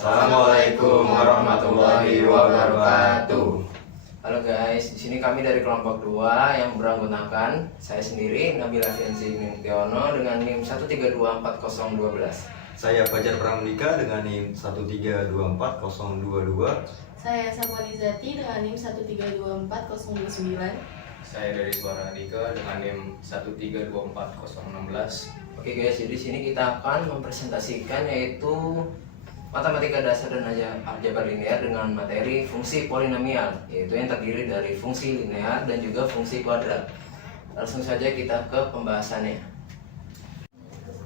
Assalamualaikum warahmatullahi wabarakatuh. Halo guys, di sini kami dari kelompok 2 yang beranggotakan saya sendiri Nabila Fianzi Ningtyono dengan NIM 1324012. Saya Fajar Pramudika dengan NIM 1324022. Saya Sapani Zati dengan NIM 1324029. Saya dari Suara Andika dengan NIM 1324016. Oke guys, jadi di sini kita akan mempresentasikan yaitu matematika dasar dan aljabar linear dengan materi fungsi polinomial, yaitu yang terdiri dari fungsi linear dan juga fungsi kuadrat. Langsung saja kita ke pembahasannya.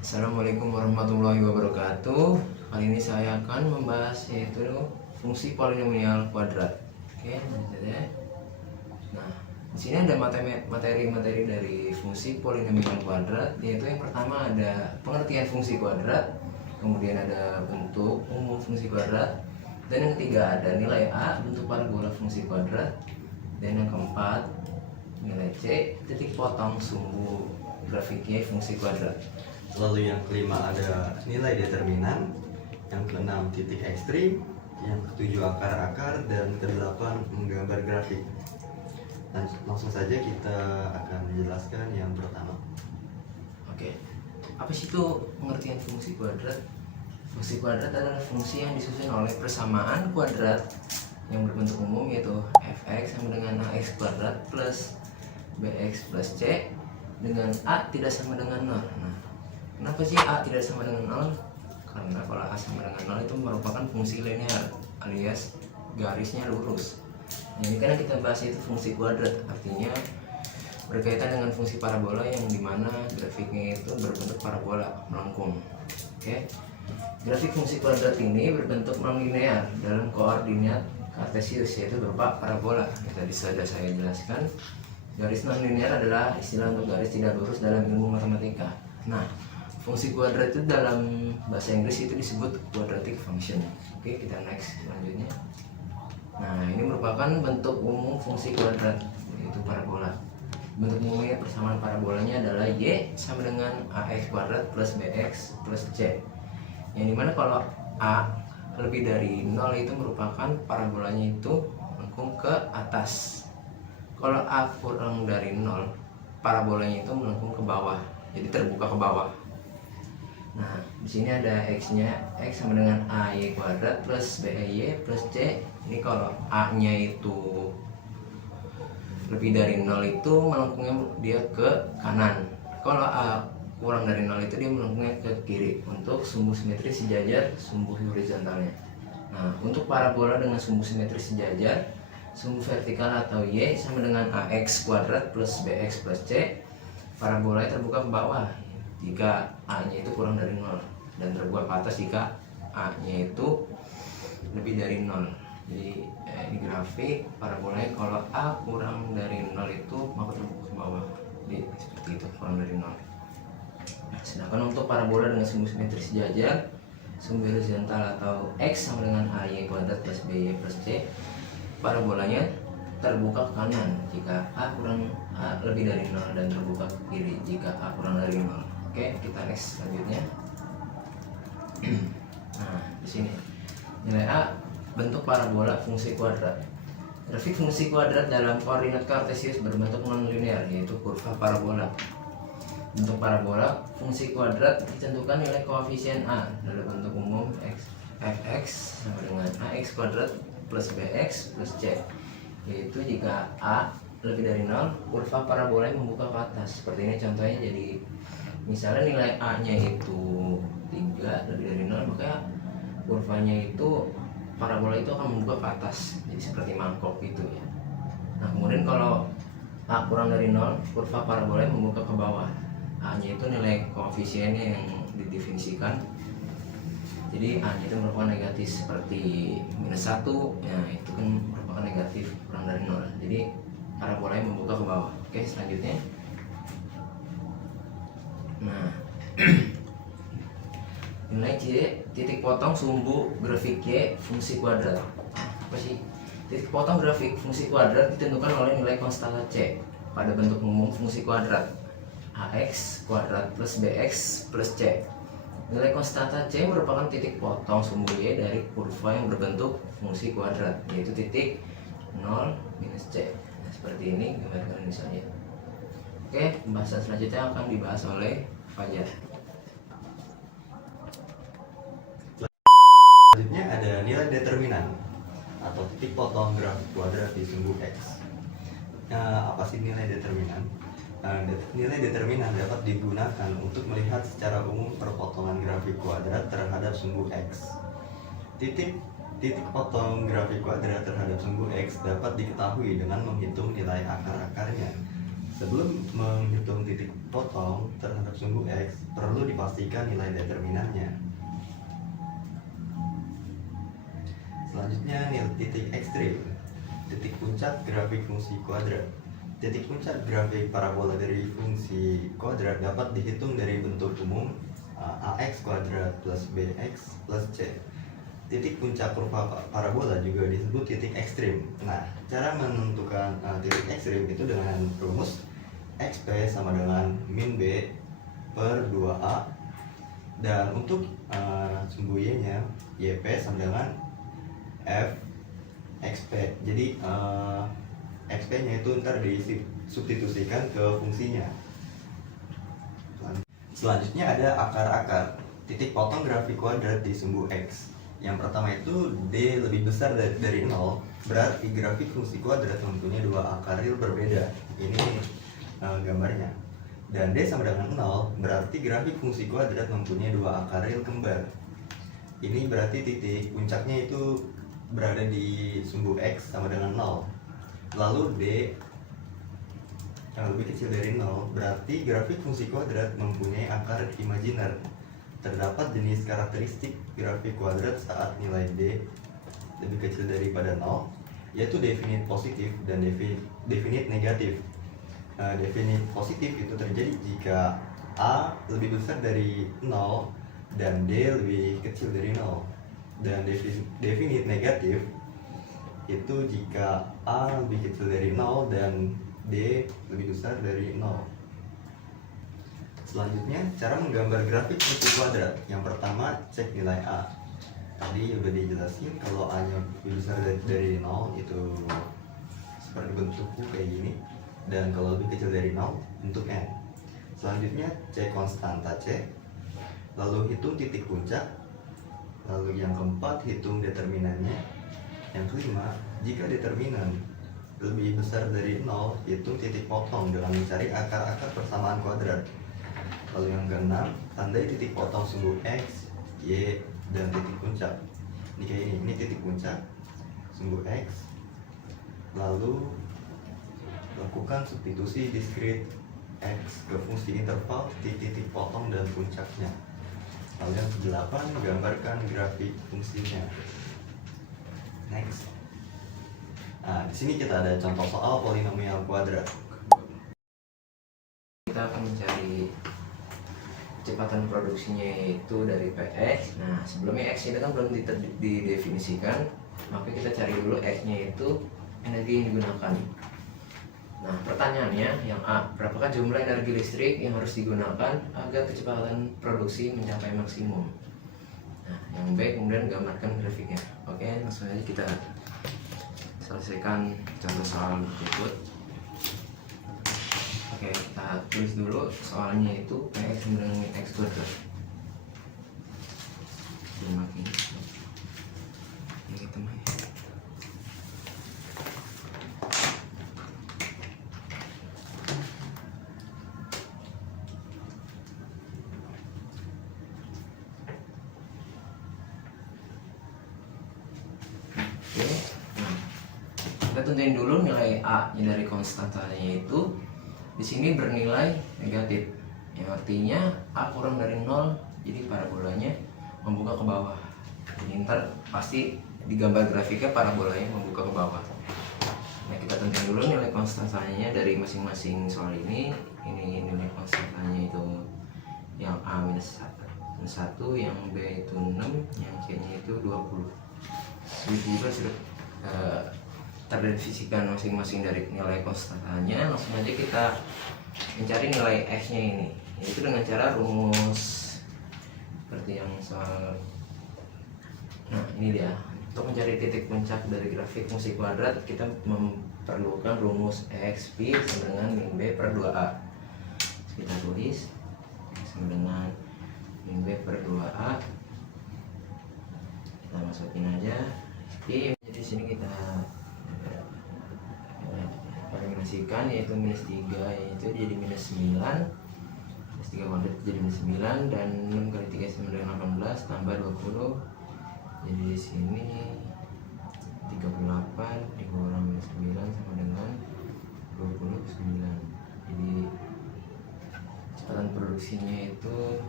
Assalamualaikum warahmatullahi wabarakatuh. Kali ini saya akan membahas yaitu fungsi polinomial kuadrat. Oke, lanjut saja. Nah, di sini ada materi-materi dari fungsi polinomial kuadrat, yaitu yang pertama ada pengertian fungsi kuadrat, kemudian ada bentuk umum fungsi kuadrat, dan yang ketiga ada nilai A bentuk parabola fungsi kuadrat, dan yang keempat nilai C titik potong sumbu grafiknya fungsi kuadrat. Lalu yang kelima ada nilai determinan, yang keenam titik ekstrim, yang ketujuh akar-akar, dan kedelapan menggambar grafik. Langsung saja kita akan menjelaskan yang pertama. Oke, apa sih itu pengertian fungsi kuadrat? Fungsi kuadrat adalah fungsi yang disusun oleh persamaan kuadrat yang berbentuk umum, yaitu fx sama dengan ax kuadrat plus bx plus c dengan a tidak sama dengan 0. Nah, kenapa sih a tidak sama dengan 0? Karena kalau a sama dengan 0 itu merupakan fungsi linear alias garisnya lurus. Nah, ini kan yang kita bahas itu fungsi kuadrat, artinya berkaitan dengan fungsi parabola yang dimana grafiknya itu berbentuk parabola melengkung. Oke, grafik fungsi kuadrat ini berbentuk non-linear dalam koordinat kartesius, yaitu berupa parabola. Yang tadi sudah saya jelaskan, garis non-linear adalah istilah untuk garis tidak lurus dalam ilmu matematika. Nah, fungsi kuadrat itu dalam bahasa Inggris itu disebut quadratic function. Oke, kita next selanjutnya. Nah, ini merupakan bentuk umum fungsi kuadrat, yaitu parabola. Bentuk umumnya persamaan parabolanya adalah y sama dengan ax kuadrat plus bx plus c, yang dimana kalau a lebih dari 0 itu merupakan parabolanya itu melengkung ke atas. Kalau a kurang dari 0, parabolanya itu melengkung ke bawah, jadi terbuka ke bawah. Nah, di sini ada x-nya, x sama dengan ay kuadrat plus by plus c. Ini kalau a-nya itu lebih dari 0 itu melengkungnya dia ke kanan. Kalau a kurang dari 0 itu dia melengkungnya ke kiri untuk sumbu simetri sejajar sumbu horizontalnya. Nah, untuk parabola dengan sumbu simetri sejajar sumbu vertikal atau y sama dengan ax kuadrat plus bx plus c, parabolanya terbuka ke bawah jika a-nya itu kurang dari 0 dan terbuka ke atas jika a-nya itu lebih dari 0. Jadi di grafik parabolanya kalau a kurang dari 0 itu maka terbuka ke bawah. Jadi seperti itu, kurang dari 0. Sedangkan untuk parabola dengan sumbu simetri sejajar sumbu horizontal atau x sama dengan ay kuadrat plus by plus c, parabolanya terbuka ke kanan jika a lebih dari 0 dan terbuka ke kiri jika a kurang dari 0. Oke, kita next selanjutnya. Nah, di sini nilai a bentuk parabola fungsi kuadrat. Grafik fungsi kuadrat dalam koordinat kartesius berbentuk non-linear, yaitu kurva parabola. Bentuk parabola fungsi kuadrat ditentukan nilai koefisien a dalam bentuk umum fx sama dengan ax kuadrat plus bx plus c, yaitu jika a lebih dari 0, kurva parabola membuka ke atas. Seperti ini contohnya. Jadi misalnya nilai a nya itu 3 lebih dari 0, maka kurvanya itu parabola itu akan membuka ke atas, jadi seperti mangkok gitu ya. Nah, kemudian kalau a kurang dari 0, kurva parabola membuka ke bawah. A nya itu nilai koefisiennya yang didefinisikan, jadi a nya itu merupakan negatif seperti -1, ya itu kan merupakan negatif kurang dari 0, jadi parabola membuka ke bawah. Oke, selanjutnya. Nah, nilai C titik potong sumbu grafik Y fungsi kuadrat. Apa sih titik potong grafik fungsi kuadrat? Ditentukan oleh nilai konstanta C pada bentuk umum fungsi kuadrat ax kuadrat plus bx plus c. Nilai konstanta C merupakan titik potong sumbu Y dari kurva yang berbentuk fungsi kuadrat, yaitu titik 0 minus C. Nah, seperti ini gambarkan misalnya. Oke, pembahasan selanjutnya akan dibahas oleh Fajar. Selanjutnya ada nilai determinan atau titik potong grafik kuadrat di sumbu X. Apa sih nilai determinan? Nilai determinan dapat digunakan untuk melihat secara umum perpotongan grafik kuadrat terhadap sumbu X. Titik potong grafik kuadrat terhadap sumbu X dapat diketahui dengan menghitung nilai akar-akarnya. Sebelum menghitung titik potong terhadap sumbu X, perlu dipastikan nilai determinannya. Selanjutnya nilai titik ekstrim, titik puncak grafik fungsi kuadrat. Titik puncak grafik parabola dari fungsi kuadrat dapat dihitung dari bentuk umum ax kuadrat plus bx plus c. Titik puncak kurva parabola juga disebut titik ekstrim. Nah, cara menentukan titik ekstrim itu dengan rumus xp sama dengan min b per 2a, dan untuk sumbu y nya yp sama dengan f xp. Jadi xp nya itu ntar disubstitusikan ke fungsinya. Selanjutnya ada akar-akar, titik potong grafik kuadrat di sumbu X. Yang pertama itu D lebih besar dari 0, berarti grafik fungsi kuadrat mempunyai dua akar real berbeda. Ini gambarnya. Dan D sama dengan 0, berarti grafik fungsi kuadrat mempunyai dua akar real kembar. Ini berarti titik puncaknya itu berada di sumbu X sama dengan 0. Lalu D yang lebih kecil dari 0, berarti grafik fungsi kuadrat mempunyai akar imajiner. Terdapat jenis karakteristik grafik kuadrat saat nilai D lebih kecil daripada 0, yaitu definit positif dan definit negatif. Definit positif itu terjadi jika A lebih besar dari 0 dan D lebih kecil dari 0. Dan definit negatif itu jika A lebih kecil dari 0 dan D lebih besar dari 0. Selanjutnya, cara menggambar grafik fungsi kuadrat. Yang pertama, cek nilai A. Tadi udah dijelasin kalau A nya lebih besar dari 0 itu seperti bentuk U kayak gini, dan kalau lebih kecil dari 0 bentuk N. Selanjutnya, cek konstanta C, lalu hitung titik puncak, lalu yang keempat hitung determinannya. Yang kelima, jika determinan lebih besar dari 0, hitung titik potong dengan mencari akar-akar persamaan kuadrat. Lalu yang keenam, tandai titik potong sumbu X, Y, dan titik puncak. Ini kayak ini titik puncak sumbu X. Lalu lakukan substitusi diskrit X ke fungsi interval titik potong dan puncaknya. Lalu yang kedelapan, gambarkan grafik fungsinya. Next. Nah, di sini kita ada contoh soal polinomial kuadrat. Kita akan mencari kecepatan produksinya yaitu dari Px. Nah, sebelumnya X ini kan belum didefinisikan, maka kita cari dulu X nya itu energi yang digunakan. Nah, pertanyaannya yang A, berapakah jumlah energi listrik yang harus digunakan agar kecepatan produksi mencapai maksimum? Nah, yang B, kemudian gambarkan grafiknya. Oke, langsung aja kita selesaikan contoh soal berikut. Oke, kita tulis dulu soalnya itu Px sama dengan X kuadrat. Ini kita main. Oke, nah, kita tentuin dulu nilai A nya dari konstantanya itu di sini bernilai negatif, yang artinya A kurang dari 0, jadi parabolanya membuka ke bawah. Jadi ntar pasti digambar grafiknya parabolanya membuka ke bawah. Nah, kita tentuin dulu nilai konstantanya dari masing-masing soal ini. Ini nilai konstantanya itu yang A minus 1, yang B itu 6, yang C nya itu 20. Begitu juga sudah terdefinisikan masing-masing dari nilai konstantanya. Langsung aja kita mencari nilai X nya ini, yaitu dengan cara rumus seperti yang soal. Nah ini dia, untuk mencari titik puncak dari grafik fungsi kuadrat kita memerlukan rumus x pi sama dengan min b per 2a. Kita tulis sama dengan min b per 2a, kita masukin aja pi. Jadi sini kita kombinasikan, yaitu minus 3 yaitu jadi minus 9, minus 3 kuadrat jadi minus 9, dan 6 kali 3 sama dengan 18 tambah 20. Jadi di sini 38 dikurang minus 9 sama dengan 29. Jadi kecepatan produksinya itu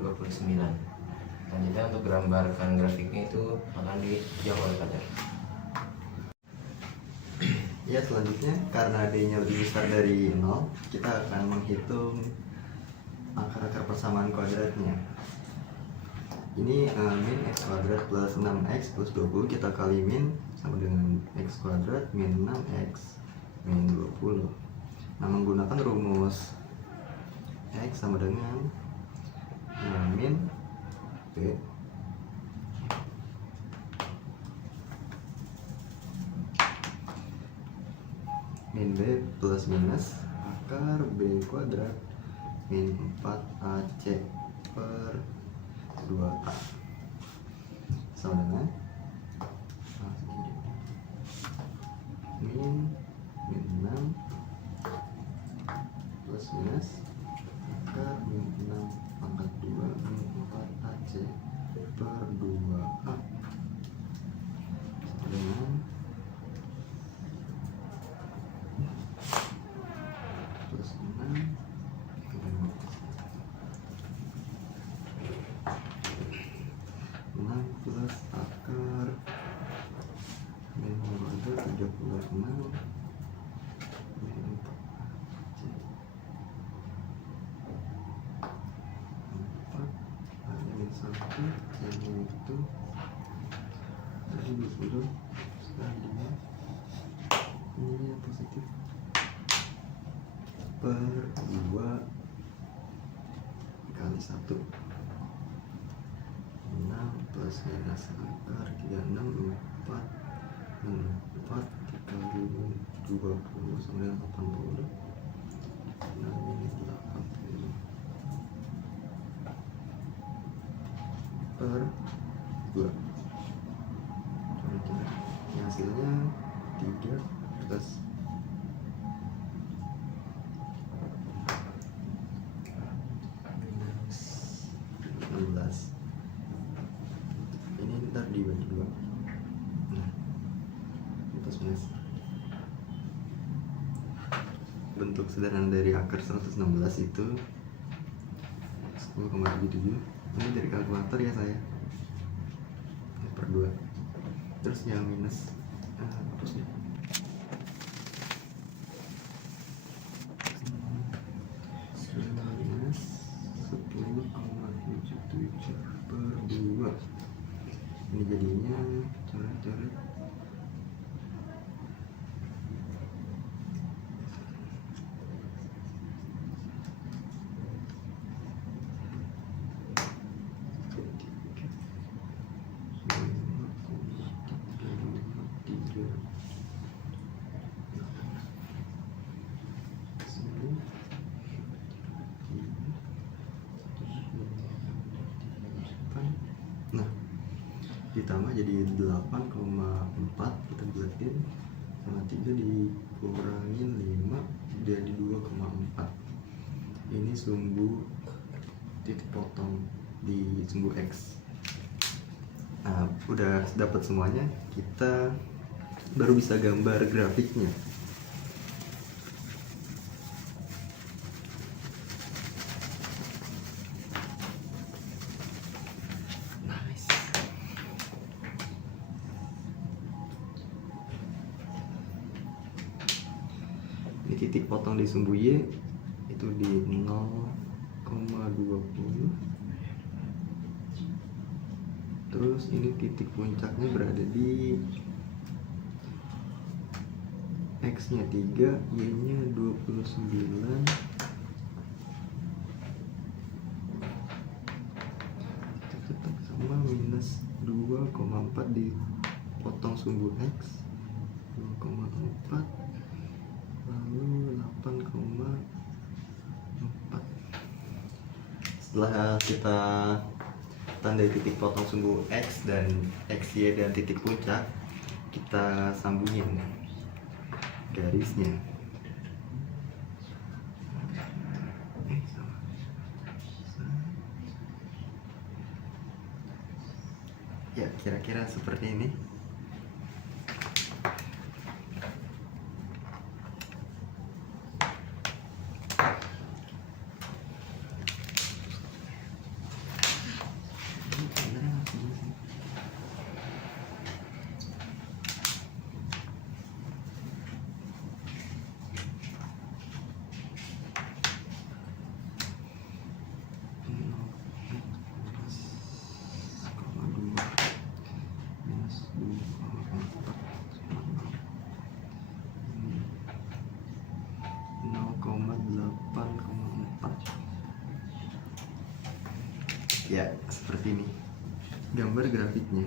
29. Selanjutnya untuk gambarkan grafiknya itu akan dijawab oleh Fajar. Ya, selanjutnya karena D-nya lebih besar dari 0, kita akan menghitung akar-akar persamaan kuadratnya. Ini min x kuadrat plus 6x plus 20 kita kali min sama dengan x kuadrat min 6x min 20. Nah, menggunakan rumus x sama dengan min b min b plus minus akar b kuadrat min 4ac per 2a sama dengan min 6 plus minus akar min 6 pangkat 2 min 4ac per 2a sama dengan plus 6 plus akar min kuadrat 36 min 4 ada min 1 yang itu tadi 20 sekarang ini positif per 2 kali 1 plus minus akar 36 4 dikali 20 sama dengan 80. Nah, ini 80 per 2. Coba ini hasilnya 3 plus 16. Ini ntar dibagi 2. Nah, plus minus. Bentuk sederhana dari akar 116 itu 10,7. Ini dari kalkulator ya saya. Ini per 2. Terus yang minus hapus ya. Minus 10,77 per 2. Ini jadinya coret-coret ditambah jadi 8,4, kita buatin sama 3 dikurangin 5 jadi 2,4. Ini sumbu titik potong di sumbu X. Nah, udah dapat semuanya, kita baru bisa gambar grafiknya. Ini titik potong di sumbu Y itu di 0,20. Terus ini titik puncaknya berada di X nya 3, Y nya 29, 0,4 dipotong sumbu X 0,4 lalu 8,4. Setelah kita tandai titik potong sumbu X dan XY dan titik puncak, kita sambungin garisnya. Ya, kira-kira seperti ini. Ya, seperti ini gambar grafiknya.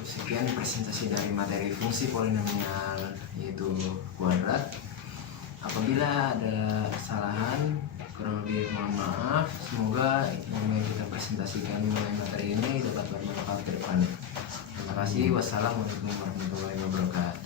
Sekian presentasi dari materi fungsi polinomial yaitu kuadrat. Apabila ada kesalahan, kurang lebih mohon maaf. Semoga yang kita presentasikan mulai materi ini dapat bermanfaat ke depannya. Terima kasih. Wassalamualaikum warahmatullahi wabarakatuh.